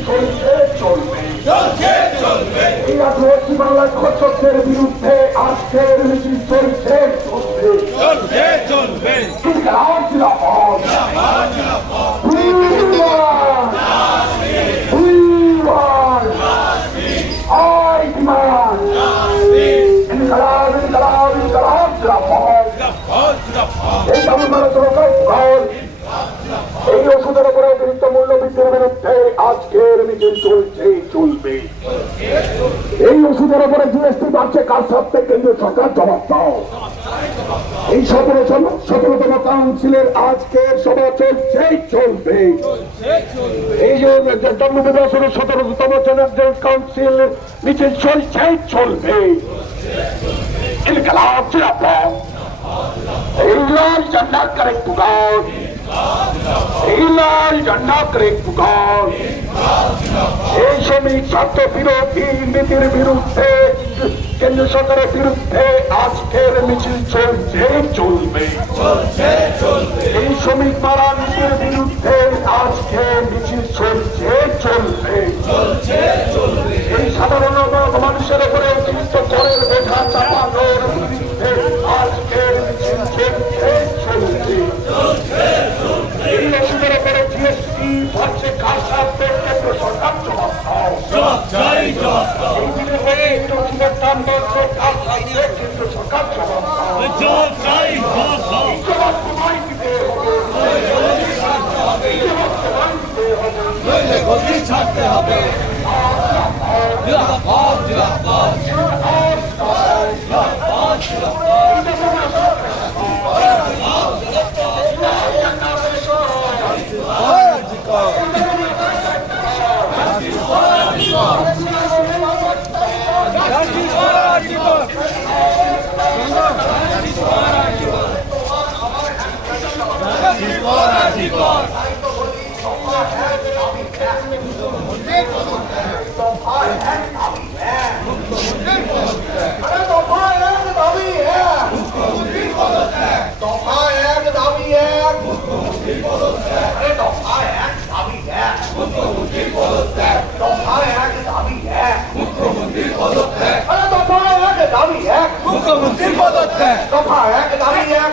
চলছে চলবে চলছে চলবে এই আদিবাসী বাংলার খচ্চরের বিরুদ্ধে আজকের মিছিল চলছে চলবে চলছে চলবে জিন্দাবাদ জিন্দাবাদ জিন্দাবাদ এই ওষুধের উপরে অতিরিক্ত মূল্য বৃদ্ধির বিরুদ্ধে আজকের মিছিল চলছে, চলবে। এই ওষুধের উপরে জিএসটি বাড়ছে কার সাথে কেন্দ্রীয় সরকার জবাব দাও। এই সতেরো সতেরোতম কাউন্সিলের আজকের সভা চলছে, চলবে। এই যে জন্মদিবসের সতেরোতম জেনারেল কাউন্সিল মিছিল চলছে, চলবে। ইনকলাব জিন্দাবাদ এই লাল ঝন্ডা করে পুকার এই লাল ঝন্ডা করে পুকার এই শ্রমিক স্বার্থ বিরোধী নীতির বিরুদ্ধে কেন্দ্র সরকারের বিরুদ্ধে আজকের মিছিল চলছে, চলবে। এই শ্রমিক মারা নীতির বিরুদ্ধে আজকে মিছিল চলছে, চলবে চলছে চলবে এই সাধারণ মানুষের উপরে অতিরিক্ত করের বোঝা চাপানোর বিরুদ্ধে আজকের মিছিল চলছে চলছে এই ওষুধের উপরে জিএসটি হচ্ছে কার সাথে কেন্দ্র সরকার জবাব দাও জবাব চাই জবাব দাও এই বিনিময়ে এই ওষুধের দাম বাড়ছে কার সাথে কেন্দ্র সরকার জবাব দাও জবাব চাই জবাব দাও জবাব তোমায় দিতে হবে জবাব তোমায় দিতে হবে নইলে গতি ছাড়তে হবে জিন্দাবাদ জিন্দাবাদ আরে দফায় এক দাবি এক দফায় এক দাবি এক আরে দফায় এক দাবি এক দফায় এক দাবি এক আরে দফায় এক দাবি এক মুখ্যমন্ত্রীর পদত্যাগ। দফায় এক দাবি এক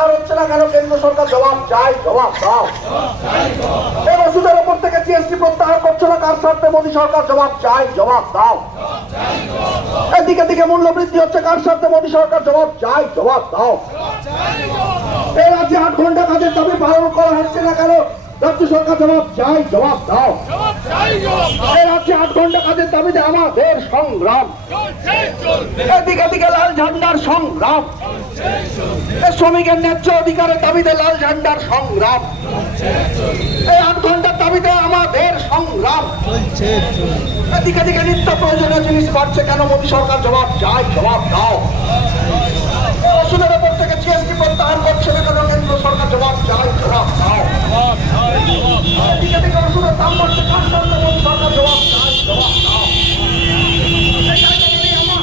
প্রত্যাহার হচ্ছে না কেন কেন্দ্র সরকার জবাব চাই জবাব দাও। এই ওষুধের উপর থেকে জিএসটি প্রত্যাহার করছে না কার স্বার্থে মোদী সরকার জবাব চাই জবাব দাও। এদিকে দিকে মূল্য বৃদ্ধি হচ্ছে কার স্বার্থে মোদী সরকার জবাব চাই জবাব দাও। এই রাজ্যে আট ঘণ্টা কাজের দাবি পালন করা হচ্ছে না কেন? রাজ্য সরকার জবাব চাই জবাব দাও। এই রাজ্যে আট ঘণ্টা কাজের দাবিতে আমাদের সংগ্রাম। এদিকে দিকে লাল ঝান্ডার সংগ্রাম। শ্রমিকের ন্যায্য অধিকারের দাবিতে লাল ঝান্ডার সংগ্রাম। এই আট ঘণ্টার দাবিতে আমাদের সংগ্রাম। এদিকে দিকে নিত্য প্রয়োজনীয় জিনিস বাড়ছে কেন? মোদী সরকার জবাব চাই, জবাব দাও। ওষুধের উপর থেকে জিএসটি প্রত্যাহার করছে না কেন? কেন্দ্র সরকার জবাব চাই, জবাব দাও। এদিকে দিকে ওষুধের দাম বাড়ছে